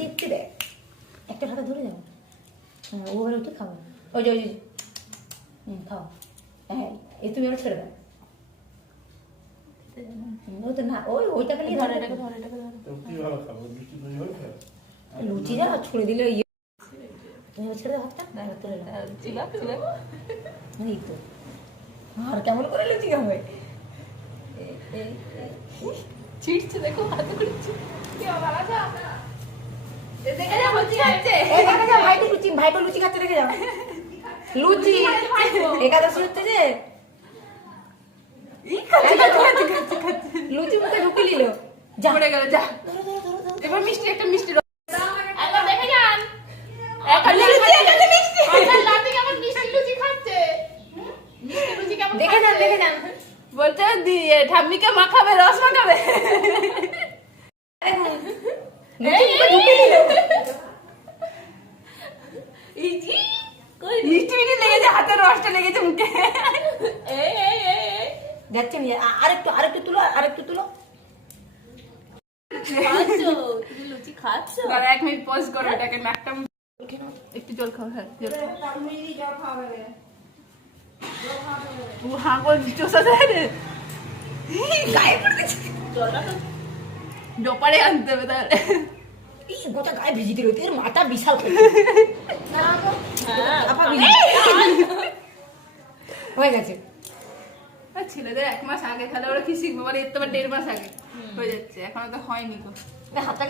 দেখতে দেখ একটা হাতে ধরে যাও। হ্যাঁ ও এবার উঠে খাবো। ওই যে খাও। হ্যাঁ এই তুমি ওটা ছেড়ে দাও। ও তো না ওইটাকে নিয়ে ধরে এটাকে ধরে লুচিটা ছুড়ে দিলে ইয়ে তুমি ছেড়ে দাও হাতটা তুলে এই তো আর কেমন করে লুচি খাবে ছিটছে দেখো হাতে করে কি ভালো আছে দেখে যা লুচি খাচ্ছে ভাইকে লুচি খাচ্ছে দেখে যাও লুচি একাদশী হচ্ছে যে লুচি মুখে ঢুকে নিল যা পড়ে গেল যা এবার মিষ্টি একটা মিষ্টি একবার দেখে যান একটা লুচি একটা মিষ্টি লাতি কেমন মিষ্টি লুচি খাচ্ছে মিষ্টি লুচি কেমন দেখে যান বলতে দিয়ে ঠাম্মিকে মাখাবে রস মাখাবে লুচি মুখে ঢুকে নিল ইজি কই মিষ্টি মিষ্টি লেগেছে হাতে রসটা লেগেছে মুখে এই যাচ্ছে নিয়ে আরেকটু তুলো খাচ্ছো তুমি লুচি খাচ্ছো দাঁড়া 1 মিনিট পজ করো এটাকে নাকটা একটু জল খাও হ্যাঁ ও হ্যাঁ বল চোষা যায় রে গায়ে পড়ে গেছে জলটা তো ডোপারে আনতে হবে তাহলে এই গোটা গায়ে ভিজিয়ে দিল এর মাথা বিশাল হয়ে গেছে ছেলেদের 1 মাস আগে তাহলে ওরা কি শিখবে বলে এর তো 1.5 মাস আগে হয়ে যাচ্ছে এখনো তো হয়নি গো হাতটা